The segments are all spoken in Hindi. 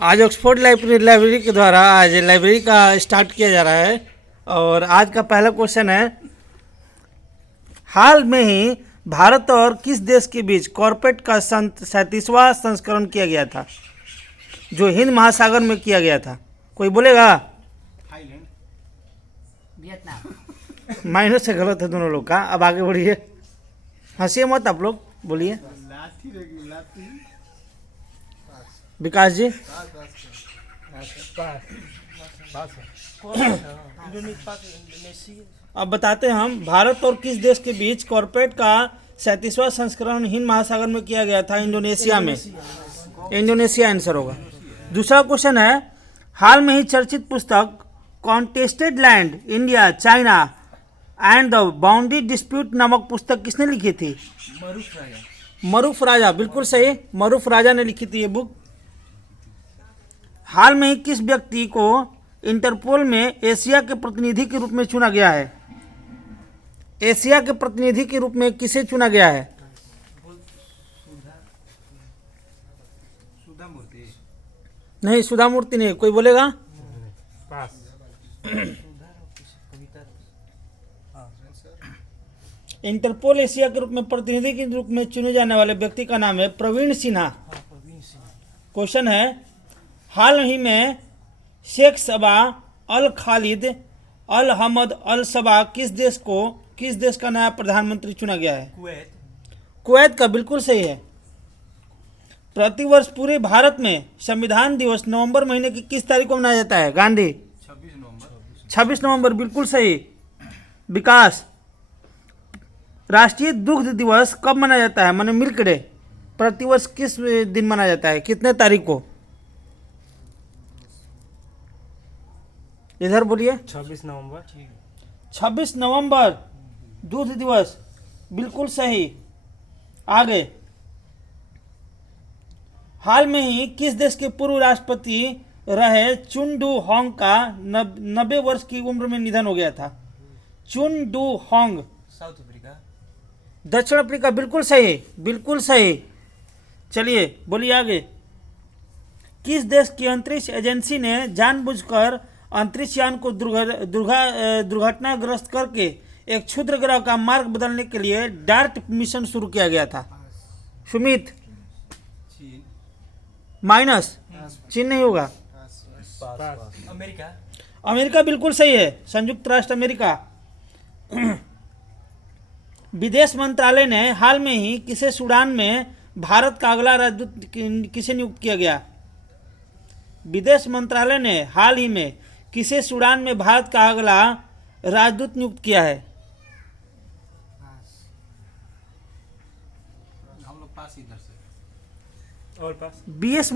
आज ऑक्सफोर्ड लाइब्रेरी के द्वारा आज लाइब्रेरी का स्टार्ट किया जा रहा है और आज का पहला क्वेश्चन है, हाल में ही भारत और किस देश के बीच कॉर्पेट का 37वां संस्करण किया गया था, जो हिंद महासागर में किया गया था? कोई बोलेगा? Thailand, Vietnam. माइनस से गलत है दोनों लोग का। अब आगे बढ़िए, हंसिए मत, आप लोग बोलिए। विकास जी, अब बताते हैं हम, भारत और किस देश के बीच कॉर्पेट का 37वां संस्करण हिंद महासागर में किया गया था? इंडोनेशिया में। इंडोनेशिया आंसर होगा। दूसरा क्वेश्चन है, हाल में ही चर्चित पुस्तक contested land India China and the boundary dispute नामक पुस्तक किसने लिखी थी? मरूफ राजा, बिल्कुल सही, मरूफ राजा ने लिखी थी ये बुक। हाल में ही किस व्यक्ति को इंटरपोल में एशिया के प्रतिनिधि के रूप में चुना गया है? एशिया के प्रतिनिधि के रूप में किसे चुना गया है? सुधा मूर्ति, नहीं, सुधा मूर्ति नहीं। कोई बोलेगा? इंटरपोल एशिया के रूप में प्रतिनिधि के रूप में चुने जाने वाले व्यक्ति का नाम है प्रवीण सिन्हा। क्वेश्चन है, हाल ही में शेख सबा अल खालिद अल हमद अल सबा किस देश का नया प्रधानमंत्री चुना गया है? कुवैत, कुवैत का, बिल्कुल सही है। प्रतिवर्ष पूरे भारत में संविधान दिवस नवंबर महीने की किस तारीख को मनाया जाता है? गांधी, 26 नवंबर, 26 नवंबर, बिल्कुल सही। विकास, राष्ट्रीय दुग्ध दिवस कब मनाया जाता है? माने मिल्क डे प्रतिवर्ष किस दिन मनाया जाता है, कितने तारीख को? इधर बोलिए। 26 नवंबर। 26 नवंबर दूध दिवस, बिल्कुल सही। आगे, हाल में ही किस देश के पूर्व राष्ट्रपति रहे चुन डू होंग का 90 वर्ष की उम्र में निधन हो गया था? चुन डू होंग, साउथ अफ्रीका, दक्षिण अफ्रीका, बिल्कुल सही, बिल्कुल सही। चलिए बोलिए आगे। किस देश की अंतरिक्ष एजेंसी ने जानबूझकर अंतरिक्ष यान को दुर्घटनाग्रस्त करके एक क्षुद्र ग्रह का मार्ग बदलने के लिए डार्ट मिशन शुरू किया गया था? सुमित, चीन, माइनस, चीन नहीं होगा। अमेरिका, अमेरिका बिल्कुल सही है, संयुक्त राष्ट्र अमेरिका। विदेश मंत्रालय ने हाल में ही किसे सूडान में भारत का अगला राजदूत किसे नियुक्त किया गया? विदेश मंत्रालय ने हाल ही में किसे सूडान में भारत का अगला राजदूत नियुक्त किया है? हम लोग पास इधर से, और पास बीएस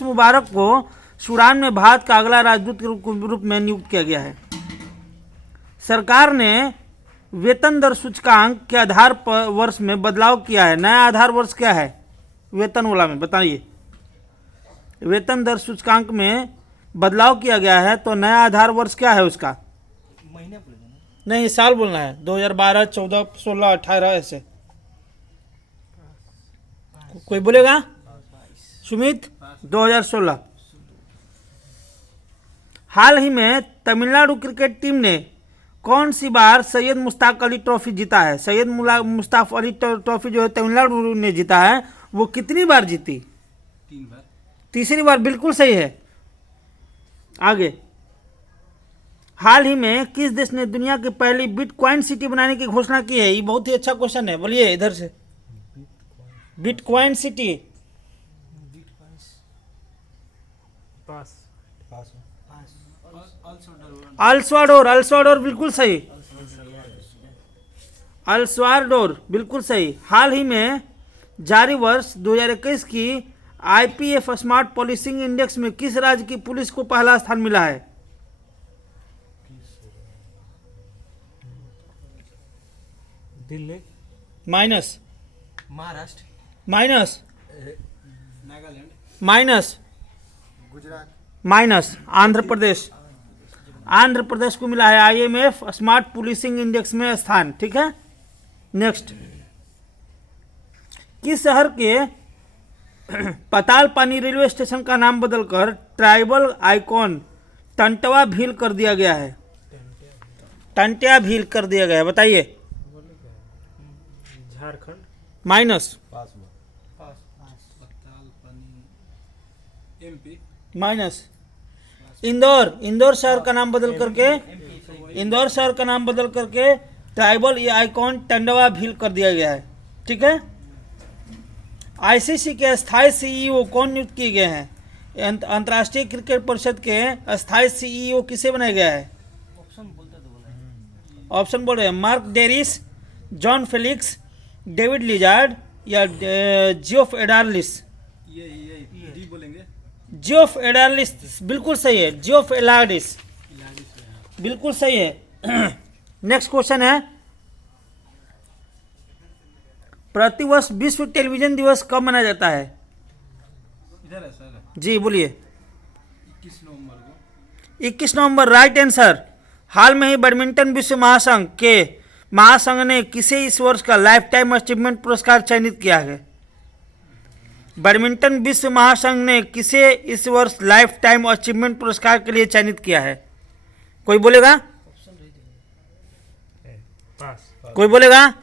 मुबारक को सूडान में भारत का अगला राजदूत के रूप में नियुक्त किया गया है। सरकार ने वेतन दर सूचकांक के आधार पर वर्ष में बदलाव किया है। नया आधार वर्ष क्या है वेतन वाला में, बताइए। वेतन दर सूचकांक में बदलाव किया गया है, तो नया आधार वर्ष क्या है उसका? महीने बोले ना, नहीं, साल बोलना है। 2012, 14, 16, 18 ऐसे। कोई बोलेगा? सुमित, 2016। हाल ही में तमिलनाडु क्रिकेट टीम ने कौन सी बार सैयद मुश्ताक अली ट्रॉफी जीता है? सैयद मुश्ताक अली ट्रॉफी जो है तमिलनाडु ने जीता है, वो कितनी बार जीती? 3 बार, तीसरी बार, बिल्कुल सही है। आगे, हाल ही में किस देश ने दुनिया की पहली बिटकॉइन सिटी बनाने की घोषणा की है? ये बहुत ही अच्छा क्वेश्चन है, बोलिए इधर से। बिटकॉइन सिटी, पास अल्सवाडोर, बिल्कुल सही। अल्सवाडोर, बिल्कुल सही। हाल ही में जारी वर्ष 2021 की आईपीएफ स्मार्ट पुलिसिंग इंडेक्स में किस राज्य की पुलिस को पहला स्थान मिला है? Delhi, minus, Maharashtra, minus, Nagaland, minus, Gujarat, minus, Andhra Pradesh को मिला है आईएमएफ स्मार्ट पुलिसिंग इंडेक्स में स्थान। ठीक है, नेक्स्ट। किस शहर के पाताल पानी रेलवे स्टेशन का नाम बदलकर ट्राइबल आइकॉन टंटवा भील कर दिया गया है। टंटिया भील कर दिया गया है, बताइए। झारखंड। माइनस। पास बताल पानी एमपी माइनस। इंदौर शहर का नाम बदल करके ट्राइबल ये आइकॉन टंडवा भील कर दिया गया है। ठीक है। आईसीसी के स्थायी सीईओ कौन नियुक्त किए गए हैं? अंतर्राष्ट्रीय क्रिकेट परिषद के स्थायी सीईओ किसे बनाया गया है? ऑप्शन बोल रहे हैं। Mark Derris, John Felix, David Lizard या जियोफ एडारलिस। ये डी बोलेंगे। जियोफ एडारलिस बिल्कुल सही है। जियोफ एलार्डिस बिल्कुल सही है। नेक्स्ट क्वेश्चन है, प्रतिवर्ष विश्व टेलीविजन दिवस कब मनाया जाता है? इधर है सर, जी बोलिए। 21 नवंबर को। 21 नवंबर राइट आंसर। हाल में ही बैडमिंटन विश्व महासंघ ने किसे इस वर्ष का लाइफ टाइम अचीवमेंट पुरस्कार चयनित किया है? बैडमिंटन विश्व महासंघ ने किसे इस वर्ष लाइफ टाइम अचीवमेंट पुरस्कार के लिए चयनित किया है? कोई बोलेगा? पास। कोई बोलेगा?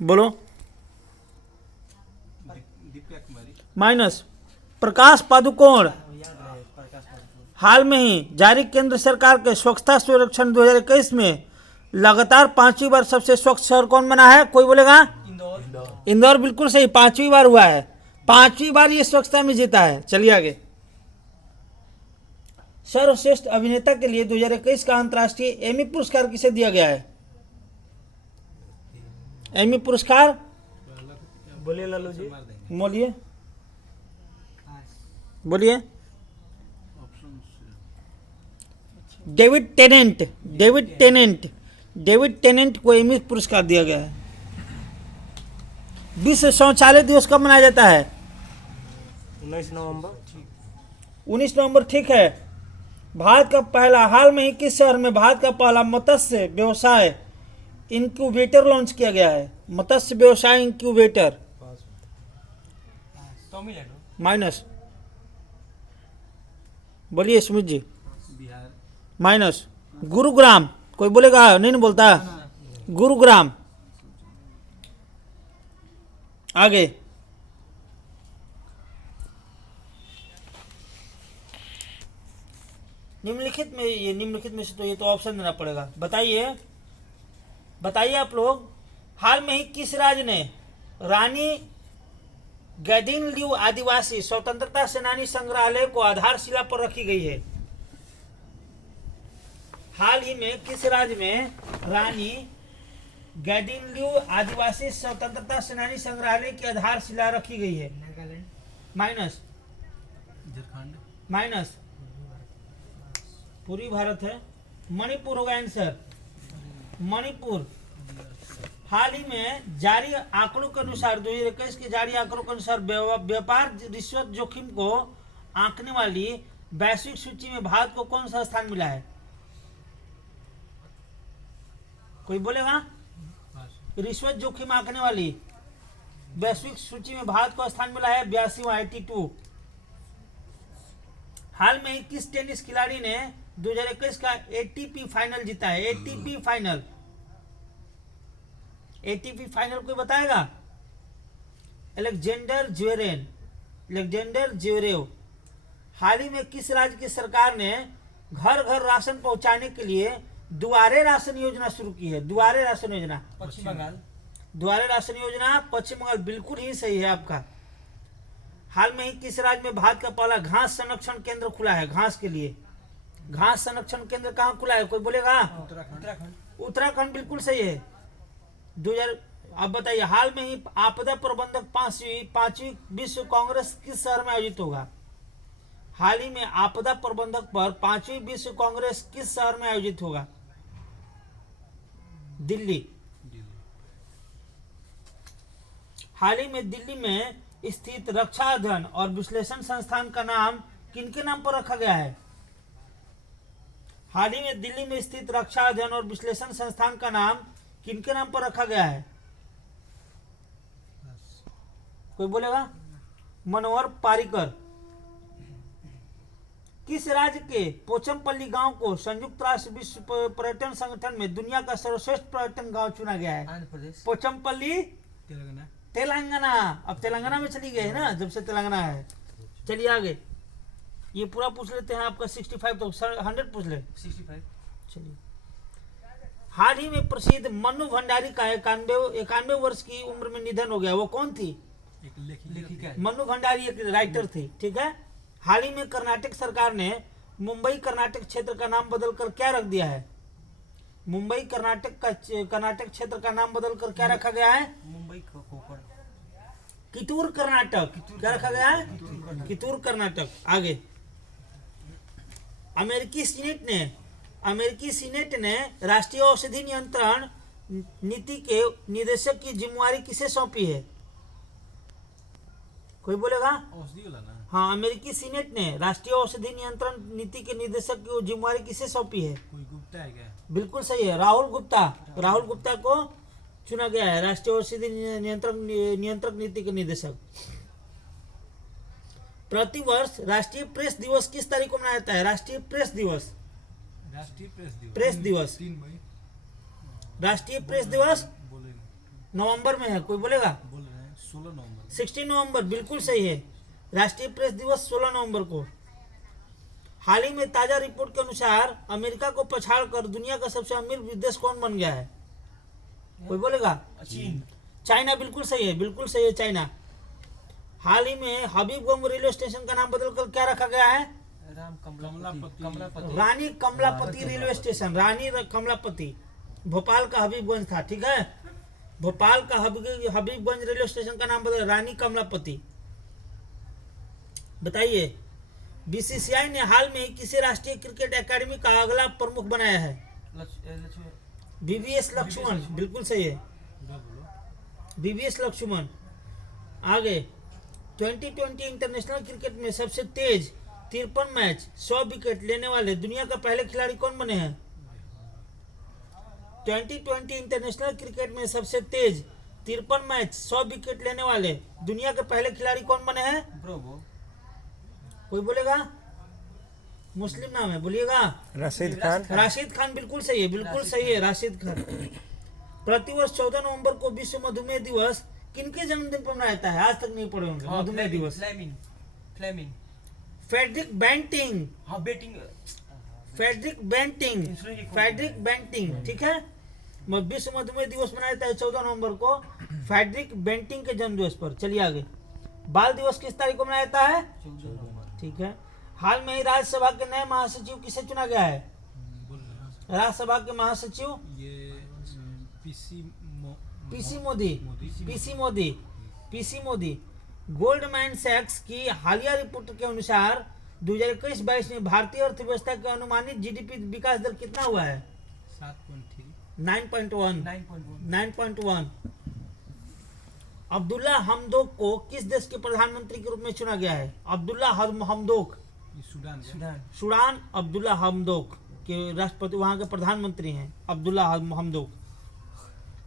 बोलो। दिव्या कुमारी। माइनस। प्रकाश पादुकोण। हाल में ही जारी केंद्र सरकार के स्वच्छता सर्वेक्षण 2021 में लगातार 5वीं बार सबसे स्वच्छ शहर कौन बना है? कोई बोलेगा? इंदौर बिल्कुल सही, 5वीं बार हुआ है। 5वीं बार ये स्वच्छता में जीता है। चलिए आगे। सर्वश्रेष्ठ अभिनेता के लिए 2021 का अंतर्राष्ट्रीय एमी पुरस्कार किसे दिया गया है? एमी पुरस्कार बोलिए लालू जी। बोलिए बोलिए। डेविड टेनेंट को एमी पुरस्कार दिया गया है। विश्व शौचालय दिवस कब मनाया जाता है? 19 नवंबर। 19 नवंबर ठीक है। हाल में ही किस शहर में भारत का पहला मत्स्य व्यवसाय इंक्यूबेटर लॉन्च किया गया है? मत्स्य व्यवसाय इंक्यूबेटर। माइनस। बोलिए सुमित जी। बिहार। माइनस। गुरुग्राम। कोई बोलेगा? नहीं बोलता। गुरुग्राम। आगे। निम्नलिखित में से तो ये तो ऑप्शन देना पड़ेगा। बताइए आप लोग। हाल में ही किस राज्य ने रानी गैडिन लियू आदिवासी स्वतंत्रता सेनानी संग्रहालय को आधारशिला पर रखी गई है? हाल ही में किस राज्य में रानी गैडिन लियू आदिवासी स्वतंत्रता सेनानी संग्रहालय की आधारशिला रखी गई है? माइनस। झारखंड। माइनस। पूरी भारत है। मणिपुर होगा आंसर। मणिपुर। हाल ही में जारी आंकड़ों के अनुसार 2021 के जारी आंकड़ों के अनुसार व्यापार रिश्वत जोखिम को आंकने वाली वैश्विक सूची में भारत को कौन सा स्थान मिला है? कोई बोलेगा? रिश्वत जोखिम आंकने वाली वैश्विक सूची में भारत को स्थान मिला है 82वां 82। हाल में ही किस टेनिस खिलाड़ी ने 2021 का एटीपी फाइनल जीता है? एटीपी फाइनल कोई बताएगा? Alexander Zverev. हाल ही में किस राज्य की सरकार ने घर घर राशन पहुंचाने के लिए दुआरे राशन योजना शुरू की है? दुआरे राशन योजना। पश्चिम बंगाल। दुआरे राशन योजना पश्चिम बंगाल बिल्कुल ही सही है आपका। हाल में ही किस राज्य में भारत का पहला घास संरक्षण केंद्र खुला है? घास के लिए घास संरक्षण केंद्र कहाँ खुला है? कोई बोलेगा? उत्तराखंड बिल्कुल सही है। 2000। अब बताइए, हाल में ही आपदा प्रबंधक पांचवी विश्व कांग्रेस किस शहर में आयोजित होगा? हाल ही में आपदा प्रबंधक पर 5वीं विश्व कांग्रेस किस शहर में आयोजित होगा? दिल्ली। हाल ही में दिल्ली में स्थित रक्षा अध्ययन और विश्लेषण संस्थान का नाम किनके नाम पर रखा गया है? हाल ही में दिल्ली में स्थित रक्षा अध्ययन और विश्लेषण संस्थान का नाम किनके नाम पर रखा गया है? कोई बोलेगा? मनोहर पारिकर। किस राज्य के पोचमपल्ली गांव को संयुक्त राष्ट्र विश्व पर्यटन संगठन में दुनिया का सर्वश्रेष्ठ पर्यटन गांव चुना गया है? आंध्र प्रदेश, पोचमपल्ली तेलंगाना। तेलंगाना। अब तेलंगाना में चली गई है ना, जब से तेलंगाना है। चलिए आगे, ये पूरा पूछ लेते हैं आपका 65 तो 100 पूछ ले। 65। चलिए, हाल ही में प्रसिद्ध मन्नू भंडारी का 91 वर्ष की उम्र में निधन हो गया। वो कौन थी? एक लेखिका है। मन्नू भंडारी एक राइटर थी, ठीक है। हाल ही में कर्नाटक सरकार ने मुंबई कर्नाटक क्षेत्र का नाम बदलकर क्या रख दिया है? मुंबई कर्नाटक क्षेत्र का नाम बदलकर क्या रखा गया है? मुंबई कोकण। कितूर कर्नाटक। क्या रखा गया है? कितूर कर्नाटक। आगे, अमेरिकी सीनेट ने राष्ट्रीय औषधि नियंत्रण नीति के निदेशक की जिम्मेवारी किसे सौंपी है? कोई बोलेगा? औषधि वाला ना। हाँ, अमेरिकी सीनेट ने राष्ट्रीय औषधि नियंत्रण नीति के निदेशक की जिम्मेवारी किसे सौंपी है? कोई गुप्ता है क्या? बिल्कुल सही है, राहुल गुप्ता को चुना गया है राष्ट्रीय औषधि नियंत्रक नीति के निदेशक। प्रतिवर्ष राष्ट्रीय प्रेस दिवस किस तारीख को मनाया जाता है? राष्ट्रीय प्रेस दिवस। राष्ट्रीय प्रेस दिवस। 3 मई। राष्ट्रीय प्रेस दिवस बोले नवंबर में है। कोई बोलेगा? बोल रहे हैं 16 नवंबर। 16 नवंबर, बिल्कुल सही है। राष्ट्रीय प्रेस दिवस 16 नवंबर को। हाल ही में ताजा रिपोर्ट के अनुसार अमेरिका को पछाड़कर दुनिया का सबसे अमीर देश कौन बन गया है? कोई बोलेगा? चीन। चाइना, बिल्कुल सही है चाइना। हाल ही में हबीबगंज रेलवे स्टेशन का नाम बदलकर क्या रखा गया है? कमलापति। रानी कमलापति रेलवे स्टेशन। रानी कमलापति भोपाल का हबीबगंज था, ठीक है। भोपाल का हबीबगंज रेलवे स्टेशन का नाम बदल रानी कमलापति। बताइए, बीसीसीआई ने हाल में किसी राष्ट्रीय क्रिकेट एकेडमी का अगला प्रमुख बनाया है? बीवीएस लक्ष्मण, बिल्कुल सही है, बीवीएस लक्ष्मण। आगे, 2020 इंटरनेशनल क्रिकेट में सबसे तेज 53 मैच 100 विकेट लेने वाले दुनिया का पहले खिलाड़ी कौन बने हैं? 2020 इंटरनेशनल क्रिकेट में सबसे तेज 53 मैच 100 विकेट लेने वाले दुनिया के पहले खिलाड़ी कौन बने हैं? ब्रावो। कोई बोलेगा? मुस्लिम नाम है, बोलिएगा। राशिद खान, बिल्कुल सही है, राशिद खान। प्रतिवर्ष 14 नवंबर को विश्व मधुमेह दिवस किनके जन्मदिन पर मनाया जाता है? आज तक नहीं पढ़े होंगे। मधुमेह दिवस फ्लेमिंग। Frederick Banting. हाँ, फ्रेडरिक बेंटिंग, ठीक है। विश्व मधुमेह दिवस मनाया जाता है 14 नवंबर को फ्रेडरिक बेंटिंग के जन्म दिवस पर। चलिए आगे, बाल दिवस किस तारीख को मनाया जाता है? 14 नवंबर। ठीक है। हाल में ही राज्यसभा के नए महासचिव किसे चुना गया है? बोल रहे हैं राज्यसभा के महासचिव ये पीसी मोदी। गोल्डमैन सैक्स की हालिया रिपोर्ट के अनुसार 2021-22 में भारतीय अर्थव्यवस्था के अनुमानित जीडीपी विकास दर कितना हुआ है? 7.3। 9.1। अब्दुल्ला हमदोक को किस देश के प्रधानमंत्री के रूप में चुना गया है? अब्दुल्ला हमदोक, सूडान। अब्दुल्ला हमदोक के राष्ट्रपति, वहां के प्रधानमंत्री हैं अब्दुल्ला हमदोक।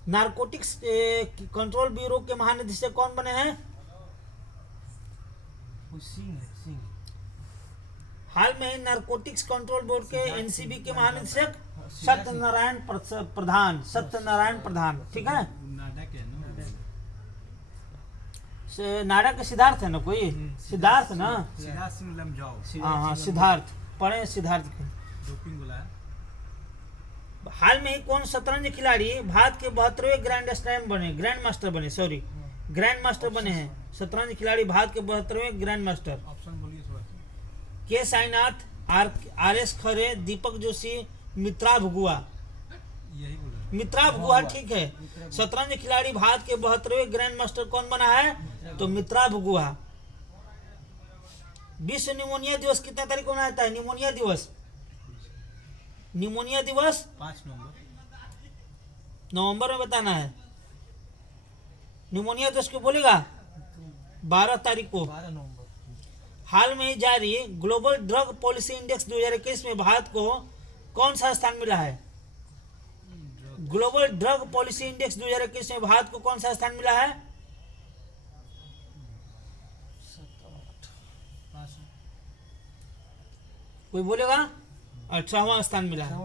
नारकोटिक्स कंट्रोल ब्यूरो के महानिदेशक कौन बने हैं? सिंह। हाल में ही नारकोटिक्स कंट्रोल बोर्ड के एनसीबी के महानिदेशक सत्यनारायण प्रधान, ठीक है। नाडा के सिद्धार्थ है ना, कोई सिद्धार्थ ना? सिद्धार्थ सिंह लमजाओ। हाँ, सिद्धार्थ पढ़े, सिद्धार्थ के। डोपिंग वाला। हाल में ही कौन शतरंज खिलाड़ी भारत के 72वें ग्रैंड मास्टर बने हैं? शतरंज खिलाड़ी भारत के 72वें ग्रैंड मास्टर। ऑप्शन बोलिए थोड़ा सा। के साईनाथ, आर.एस. खरे, दीपक जोशी, मित्रा भगुआ। यही बोल रहे हैं। मित्रा भगुआ, ठीक है। शतरंज खिलाड़ी भारत के 72वें ग्रैंड मास्टर कौन बना है? तो मित्रा भगुआ। विश्व निमोनिया दिवस कितना तारीख को मनाया जाता है? निमोनिया दिवस 5 नवंबर में बताना है। निमोनिया दिवस क्यों बोलेगा? 12 तारीख को। 12 नवंबर। हाल में ही जारी ग्लोबल ड्रग पॉलिसी इंडेक्स 2021 में भारत को कौन सा स्थान मिला है? ग्लोबल ड्रग पॉलिसी इंडेक्स 2021 में भारत को कौन सा स्थान मिला है? कोई बोलेगा? 18वां स्थान मिला है।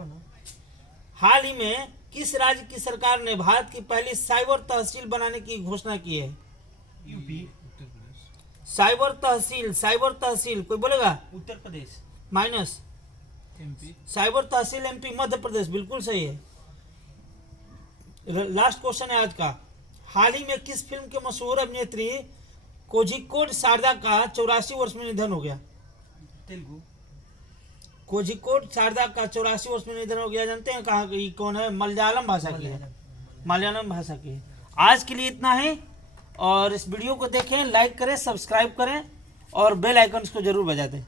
हाल ही में किस राज्य की सरकार ने भारत की पहली साइबर तहसील बनाने की घोषणा की है? यूपी, उत्तर प्रदेश, साइबर तहसील कोई बोलेगा? Uttar Pradesh, minus. MP, cyber तहसील एमपी, मध्य प्रदेश, बिल्कुल सही है। लास्ट क्वेश्चन है आज का। हाल ही में किस फिल्म के मशहूर अभिनेत्री कोझिकोड शारदा का 84 वर्ष में निधन हो गया? तेलुगु, कोझिकोड शारदा का 84 वर्ष में निधन हो गया। जानते हैं कहाँ की कौन है? मलयालम भाषा की है। मलयालम भाषा की है। आज के लिए इतना है, और इस वीडियो को देखें, लाइक करें, सब्सक्राइब करें और बेल आइकन को जरूर बजा दें।